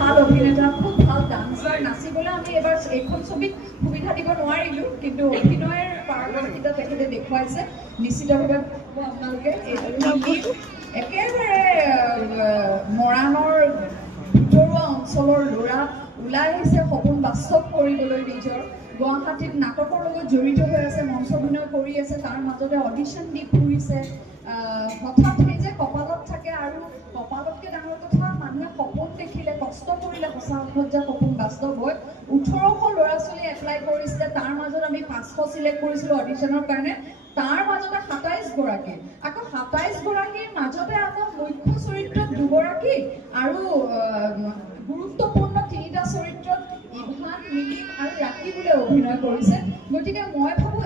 ভাল অভিনেতা, খুব ভাল ডান্সাৰ। নাচিবলৈ আমি এবাৰ এইখন ছবিত সুবিধা দিব নোৱাৰিলোঁ, কিন্তু অভিনয়ৰ পাৰদৰ্শিতা তেখেতে দেখুৱাইছে। নিশ্চিতভাৱে আপোনালোকে একেবাৰে মৰাণৰ ভিতৰুৱা অঞ্চলৰ ল'ৰা ওলাই আহিছে সপোন বাস্তৱ কৰিবলৈ নিজৰ। গুৱাহাটীত নাটকৰ লগত জড়িত হৈ আছে, মঞ্চ অভিনয় কৰি আছে, তাৰ মাজতে অডিশ্যন দি ফুৰিছে। হঠাৎ সেই যে কপালত থাকে, আৰু কপালতকৈ ডাঙৰ কথা মানুহে সপোন দেখিলে, কষ্ট কৰিলে সঁচা অৰ্থত যে সপোন বাস্তৱ হয়। 1800 ল'ৰা ছোৱালী এপ্লাই কৰিছিলে, তাৰ মাজত আমি 500 চিলেক্ট কৰিছিলোঁ অডিশ্যনৰ কাৰণে। তাৰ মাজতে 27 গৰাকী, আকৌ 27 গৰাকীৰ মাজতে আকৌ মুখ্য চৰিত্ৰত 2 গৰাকী আৰু গুৰুত্বপূৰ্ণ 3টা চৰিত্ৰত ইভান, মিলিন আৰু ৰাখি বোলে অভিনয় কৰিছে। গতিকে মই ভাবোঁ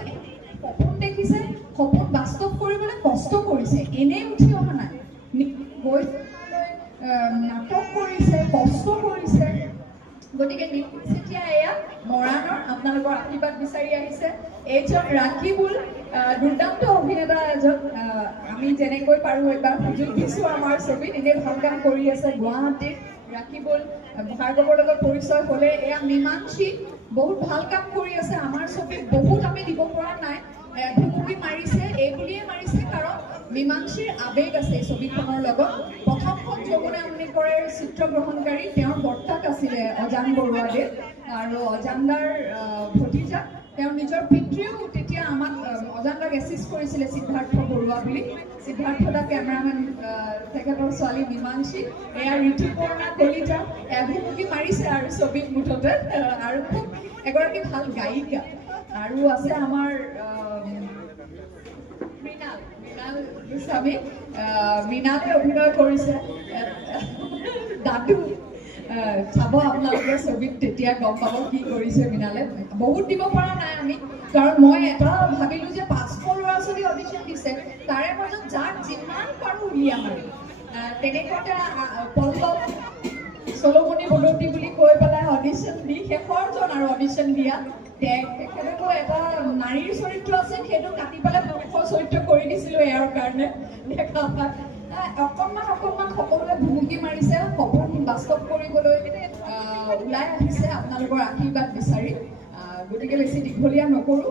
সপোন দেখিছে, সপোন বাস্তৱ কৰিবলৈ কষ্ট কৰিছে, এনেই উঠি অহা নাই। নাটক কৰিছে, কষ্ট কৰিছে। গতিকে নিপুণ চেতিয়া এয়া মৰাণৰ আপোনালোকৰ আশীৰ্বাদ বিচাৰি আহিছে। এইজন ৰাখিবুল দুৰ্দান্ত অভিনেতা এজন। আমি যেনেকৈ পাৰোঁ এবাৰ সুযোগ দিছোঁ আমাৰ ছবিত, এনেই ভাল কাম কৰি আছে গুৱাহাটীত। ৰাখিবুল ভাৰ্গৱৰ লগত পৰিচয় হ'লে। এয়া মীমাংসী, বহুত ভাল কাম কৰি আছে আমাৰ ছবিত। বহুত আমি দিব পৰা নাই, ভুমুকি মাৰিছে, এই বুলিয়ে মাৰিছে কাৰণ মীমাংসীৰ আৱেগ আছে এই ছবিখনৰ লগত। প্ৰথমখন যমুনা মুনিকৰৰ চিত্ৰগ্ৰহণকাৰী, তেওঁৰ বৰ্তাক আছিলে অজান বৰুৱাদেৱ, আৰু অজানদাৰ ভতিজা। তেওঁৰ নিজৰ পিতৃও তেতিয়া আমাক অজানদাক এছিষ্ট কৰিছিলে সিদ্ধাৰ্থ বৰুৱা বুলি। সিদ্ধাৰ্থ দা কেমেৰামেন, তেখেতৰ ছোৱালী মীমাংসী। এয়া ঋতুপৰ্ণা কলিতা, ভুমুকি মাৰিছে আৰু ছবিত মুঠতে। আৰু খুব এগৰাকী ভাল গায়িকা। আৰু আছে আমাৰ মৃণাল গোস্বামী, মৃণালে অভিনয় কৰিছে দাদু। চাব আপোনালোকে ছবিত, তেতিয়া গম পাব কি কৰিছে মৃণালে। বহুত দিব পৰা নাই আমি, কাৰণ মই এটা ভাবিলোঁ যে 500 ল'ৰা ছোৱালী অডিশ্যন দিছে, তাৰে মাজত যাক যিমান পাৰোঁ উলিয়াম আৰু। তেনেকুৱাতে পল্লৱ চলমনি বদতি বুলি কৈ পেলাই অডিশ্যন দি শেষৰজন আৰু অডিশ্যন দিয়া। তেখেতেতো এটা নাৰীৰ চৰিত্ৰ আছে, সেইটো কাটি পেলাই পুৰুষৰ চৰিত্ৰ কৰি দিছিলোঁ ইয়াৰ কাৰণে। দেখা পায় অকণমান সকলোৱে ভুমুকি মাৰিছে, সপোন বাস্তৱ কৰিবলৈ ওলাই আহিছে আপোনালোকৰ আশীৰ্বাদ বিচাৰি। গতিকে বেছি দীঘলীয়া নকৰোঁ,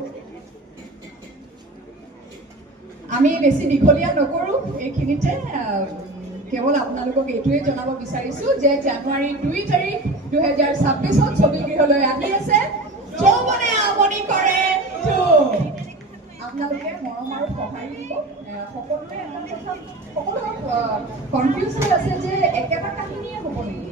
এইখিনিতে কেৱল আপোনালোকক এইটোৱে জনাব বিচাৰিছোঁ যে জানুৱাৰী 2 তাৰিখ 2026 ছবিগৃহলৈ আহি আছে যৌৱনে আমনি কৰে 2। আপোনালোকে মৰম আৰু সঁহাৰি দিব। সকলোৱে এটা কথা, সকলো কনফিউজ হৈ আছে যে একেটা কাহিনীয়ে হ'ব নেকি।